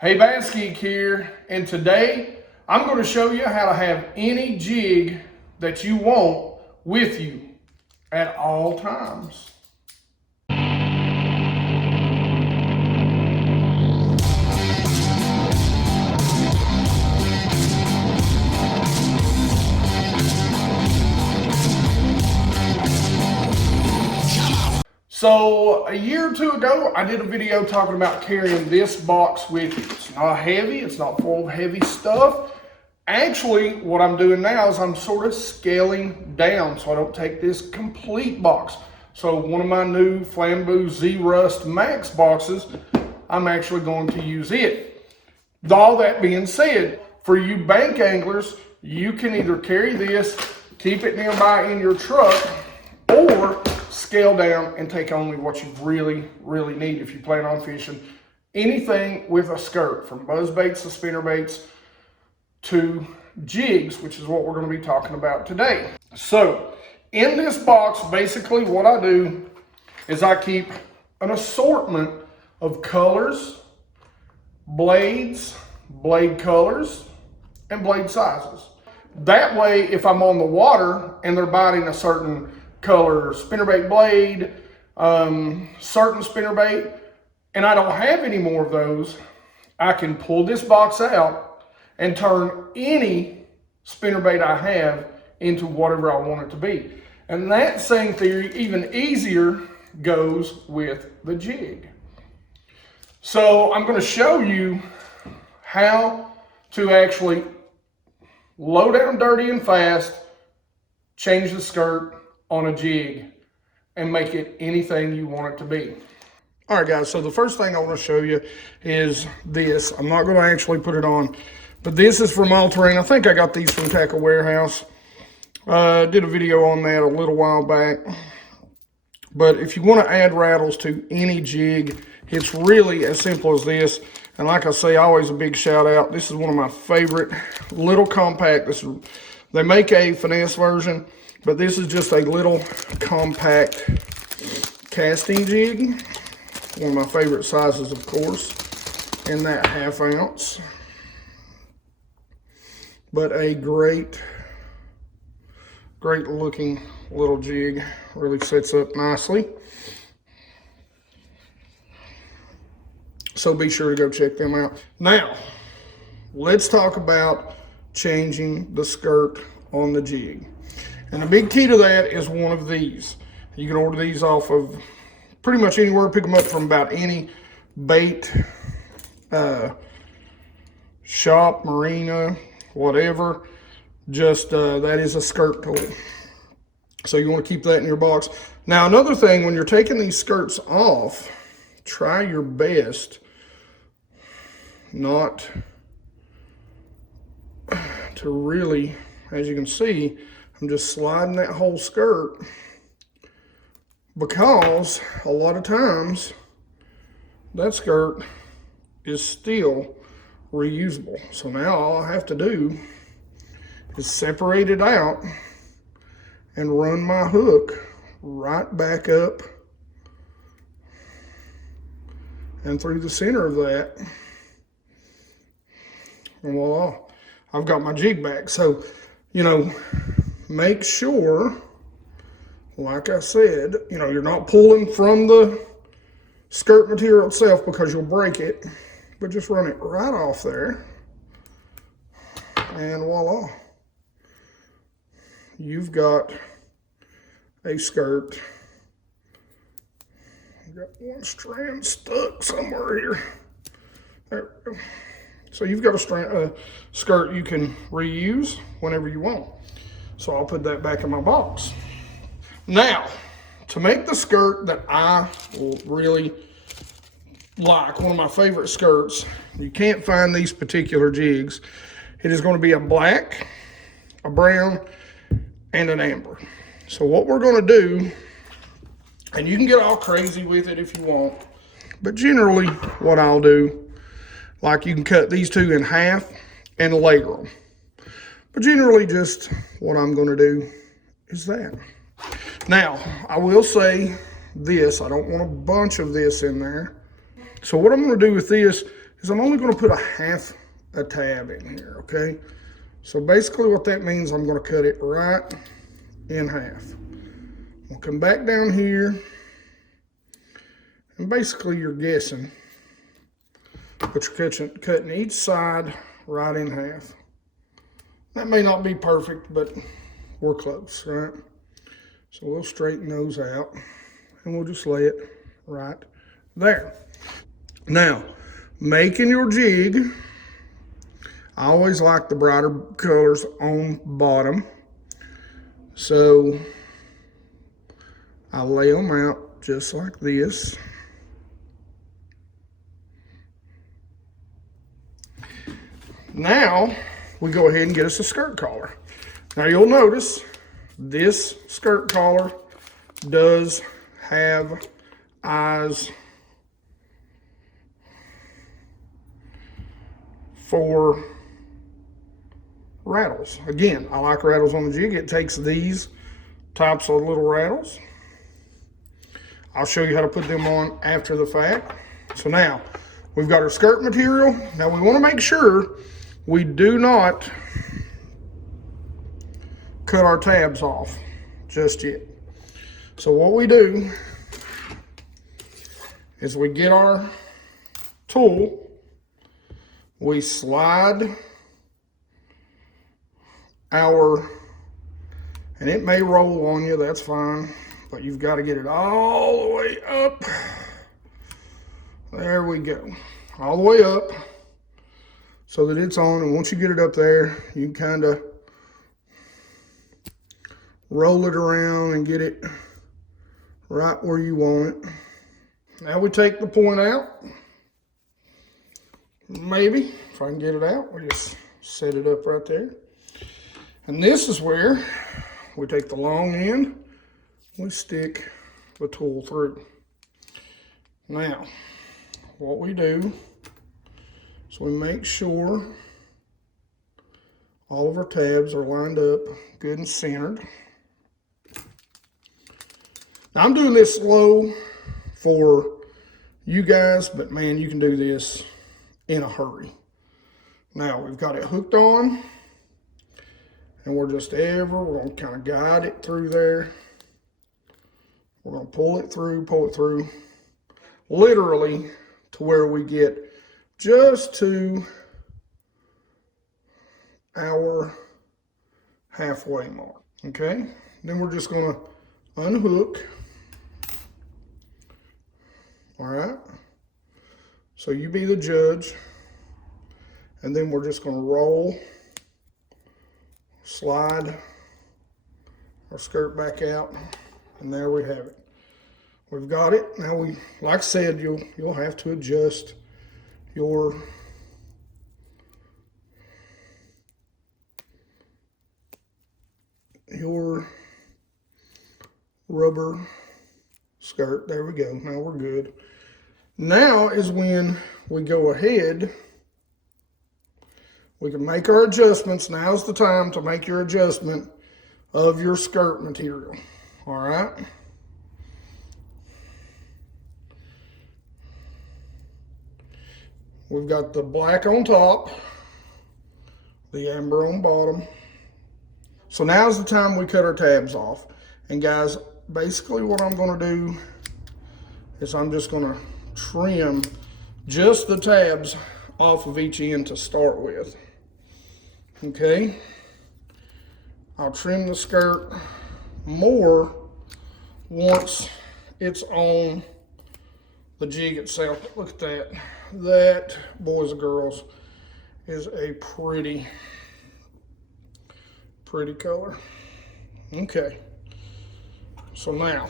Hey, BassGeek here, and today I'm going to show you how to have any jig that you want with you at all times. So a year or two ago, I did a video talking about carrying this box with you. It's not heavy, it's not full of heavy stuff. Actually, what I'm doing now is I'm sort of scaling down so I don't take this complete box. So one of my new Flambeau Z-Rust Max boxes, I'm actually going to use it. All that being said, for you bank anglers, you can either carry this, keep it nearby in your truck, or scale down and take only what you really need if you plan on fishing anything with a skirt, from buzzbaits to spinnerbaits to jigs, which is what we're going to be talking about today. So in this box, basically what I do is I keep an assortment of colors, blades, blade colors, and blade sizes. That way, if I'm on the water and they're biting a certain color spinnerbait blade, certain spinnerbait, and I don't have any more of those, I can pull this box out and turn any spinnerbait I have into whatever I want it to be. And that same theory, even easier, goes with the jig. So I'm going to show you how to actually low down dirty and fast, change the skirt on a jig, and make it anything you want it to be. All right, guys, so the first thing I want to show you is this. I'm not going to actually put it on, but this is from All Terrain. I think I got these from Tackle Warehouse. Did a video on that a little while back. But if you want to add rattles to any jig, it's really as simple as this. And like I say, always a big shout out. This is one of my favorite little compact. They make a finesse version, but this is just a little compact casting jig. One of my favorite sizes, of course, in that 1/2 ounce. But a great looking little jig. Really sets up nicely. So be sure to go check them out. Now, let's talk about changing the skirt on the jig. And the big key to that is one of these. You can order these off of pretty much anywhere, pick them up from about any bait shop, marina, whatever. Just that is a skirt tool. So you want to keep that in your box. Now, another thing, when you're taking these skirts off, try your best not to really, as you can see, I'm just sliding that whole skirt, because a lot of times that skirt is still reusable. So now all I have to do is separate it out and run my hook right back up and through the center of that, and voila, I've got my jig back. So, you know, make sure, like I said, you know, you're not pulling from the skirt material itself, because you'll break it, but just run it right off there, and voila, you've got a skirt. I've got one strand stuck somewhere here. There we go. So you've got a skirt you can reuse whenever you want. So I'll put that back in my box. Now, to make the skirt that I really like, one of my favorite skirts, you can't find these particular jigs. It is going to be a black, a brown, and an amber. So what we're going to do, and you can get all crazy with it if you want, but generally what I'll do, like, you can cut these two in half and layer them. But generally, just what I'm going to do is that. Now, I will say this, I don't want a bunch of this in there. So what I'm going to do with this is I'm only going to put a half a tab in here, okay? So basically what that means, I'm going to cut it right in half. I'll come back down here, and basically you're guessing, but you're cutting each side right in half. That may not be perfect, but we're close, right? So we'll straighten those out, and we'll just lay it right there. Now, making your jig, I always like the brighter colors on bottom. So I lay them out just like this. Now we go ahead and get us a skirt collar. Now you'll notice this skirt collar does have eyes for rattles. Again, I like rattles on the jig. It takes these types of little rattles. I'll show you how to put them on after the fact. So now we've got our skirt material. Now we want to make sure we do not cut our tabs off just yet. So what we do is we get our tool, we slide our, and it may roll on you, that's fine, but you've got to get it all the way up. There we go. All the way up so that it's on, and once you get it up there, you can kind of roll it around and get it right where you want it. Now we take the point out. Maybe, if I can get it out, we just set it up right there. And this is where we take the long end, we stick the tool through. Now, what we do is we make sure all of our tabs are lined up good and centered. Now, I'm doing this slow for you guys, but man, you can do this in a hurry. Now, we've got it hooked on, and we're going to kind of guide it through there. We're going to pull it through, literally to where we get just to our halfway mark, okay? Then we're just going to unhook. All right, so you be the judge, and then we're just going to roll, slide our skirt back out, and there we have it. We've got it. Now we, like I said, you'll have to adjust your rubber skirt. There we go. Now we're good. Now is when we go ahead, we can make our adjustments. Now's the time to make your adjustment of your skirt material. All right. We've got the black on top, the amber on bottom. So now's the time we cut our tabs off. And guys, basically what I'm going to do is I'm just going to trim just the tabs off of each end to start with. Okay, I'll trim the skirt more once it's on the jig itself. Look at that. That, boys and girls, is a pretty color. Okay, so now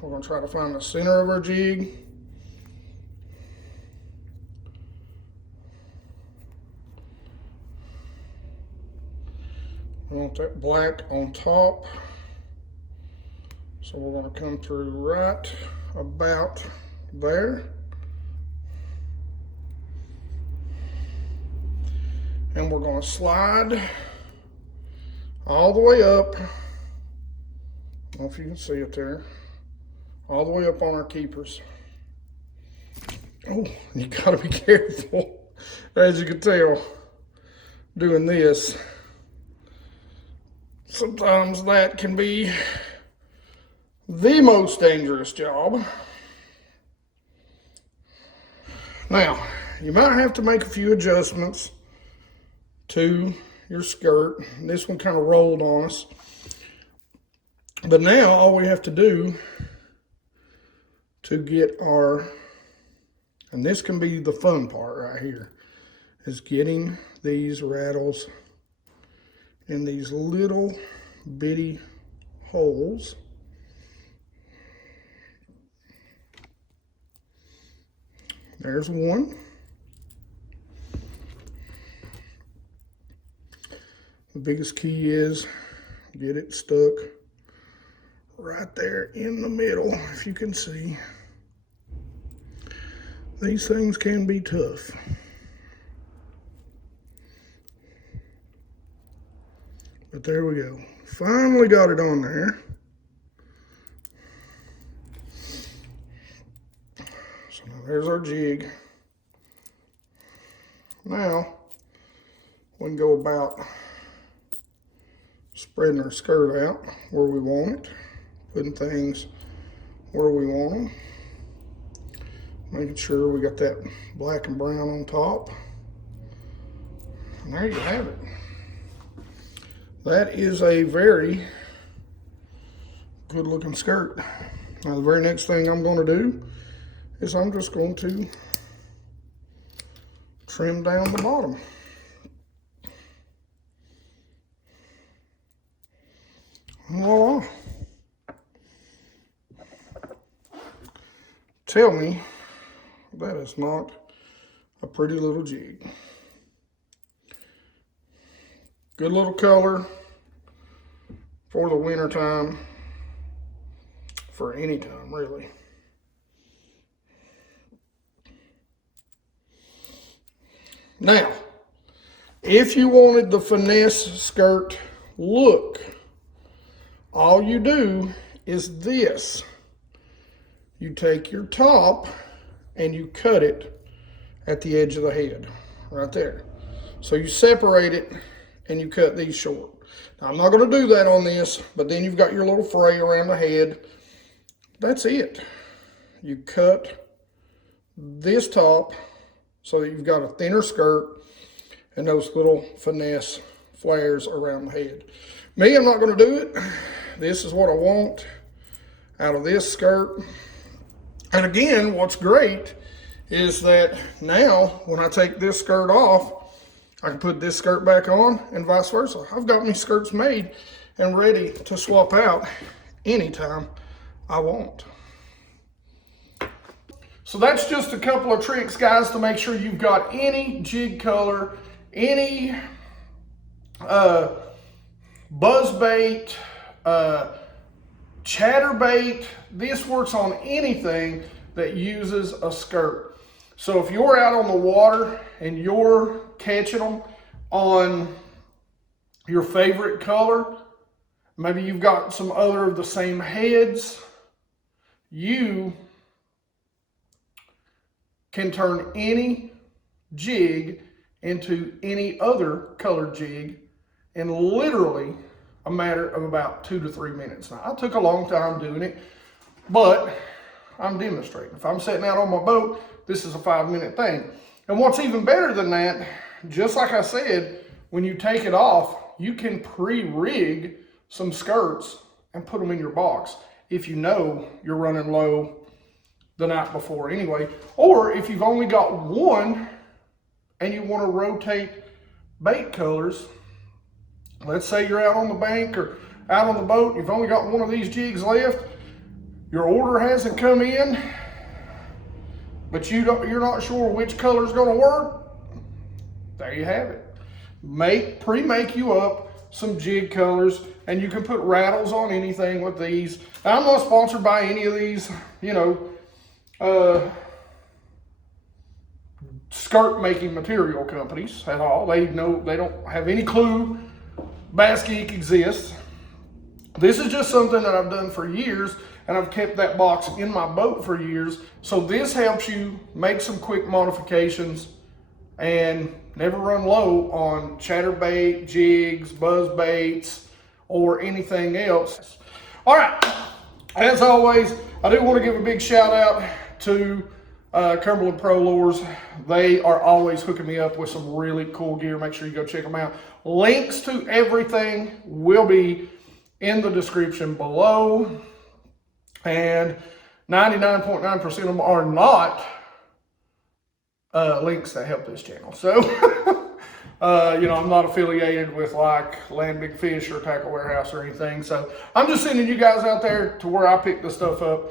we're going to try to find the center of our jig. We want that black on top, so we're going to come through right about there, and we're going to slide all the way up. I don't know if you can see it there, all the way up on our keepers. Oh, you got to be careful. As you can tell, doing this, sometimes that can be the most dangerous job. Now, you might have to make a few adjustments to your skirt. This one kind of rolled on us. But now all we have to do to get our, and this can be the fun part right here, is getting these rattles in these little bitty holes. There's one. The biggest key is get it stuck right there in the middle. If you can see, these things can be tough. But there we go. Finally got it on there. So now there's our jig. Now we can go about spreading our skirt out where we want it, putting things where we want them, making sure we got that black and brown on top. And there you have it. That is a very good looking skirt. Now the very next thing I'm going to do is I'm just going to trim down the bottom. Voila. Tell me that is not a pretty little jig. Good little color for the winter time, for any time really. Now, if you wanted the finesse skirt look, all you do is this. You take your top and you cut it at the edge of the head, right there. So you separate it and you cut these short. Now I'm not going to do that on this, but then you've got your little fray around the head. That's it. You cut this top so that you've got a thinner skirt and those little finesse flares around the head. Me, I'm not going to do it. This is what I want out of this skirt. And again, what's great is that now when I take this skirt off, I can put this skirt back on and vice versa. I've got me skirts made and ready to swap out anytime I want. So that's just a couple of tricks, guys, to make sure you've got any jig color, any buzzbait, chatterbait. This works on anything that uses a skirt. So if you're out on the water and you're catching them on your favorite color, maybe you've got some other of the same heads, you can turn any jig into any other colored jig in literally a matter of about 2 to 3 minutes. Now, I took a long time doing it, but I'm demonstrating. If I'm sitting out on my boat, this is a 5-minute thing. And what's even better than that, just like I said, when you take it off, you can pre-rig some skirts and put them in your box if you know you're running low the night before anyway. Or if you've only got one and you want to rotate bait colors, let's say you're out on the bank or out on the boat, you've only got one of these jigs left, your order hasn't come in, but you're not sure which color is going to work, there you have it. Pre-make you up some jig colors, and you can put rattles on anything with these. Now, I'm not sponsored by any of these, skirt making material companies at all. They don't have any clue BassGeek exists. This is just something that I've done for years, and I've kept that box in my boat for years. So this helps you make some quick modifications and never run low on chatterbait, jigs, buzzbaits, or anything else. All right, as always, I do want to give a big shout out to Cumberland Pro Lures. They are always hooking me up with some really cool gear. Make sure you go check them out. Links to everything will be in the description below, and 99.9% of them are not links that help this channel. So, you know, I'm not affiliated with like Land Big Fish or Tackle Warehouse or anything. So I'm just sending you guys out there to where I pick this stuff up.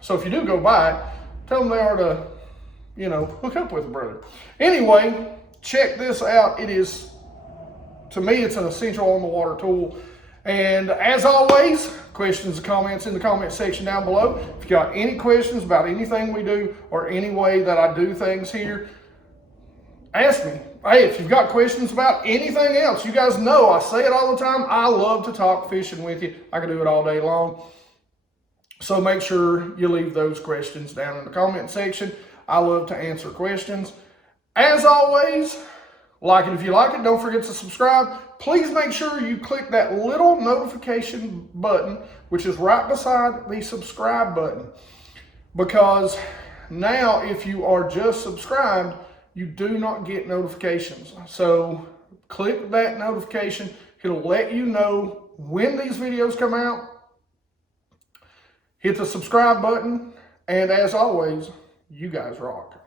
So if you do go buy it, tell them they are to, you know, hook up with a brother. Anyway, check this out. It is, to me, it's an essential on the water tool. And as always, questions and comments in the comment section down below. If you got any questions about anything we do or any way that I do things here, ask me. Hey, if you've got questions about anything else, you guys know I say it all the time. I love to talk fishing with you. I can do it all day long. So make sure you leave those questions down in the comment section. I love to answer questions. As always, like it if you like it. Don't forget to subscribe. Please make sure you click that little notification button, which is right beside the subscribe button. Because now if you are just subscribed, you do not get notifications. So click that notification. It'll let you know when these videos come out. Hit the subscribe button. And as always, you guys rock.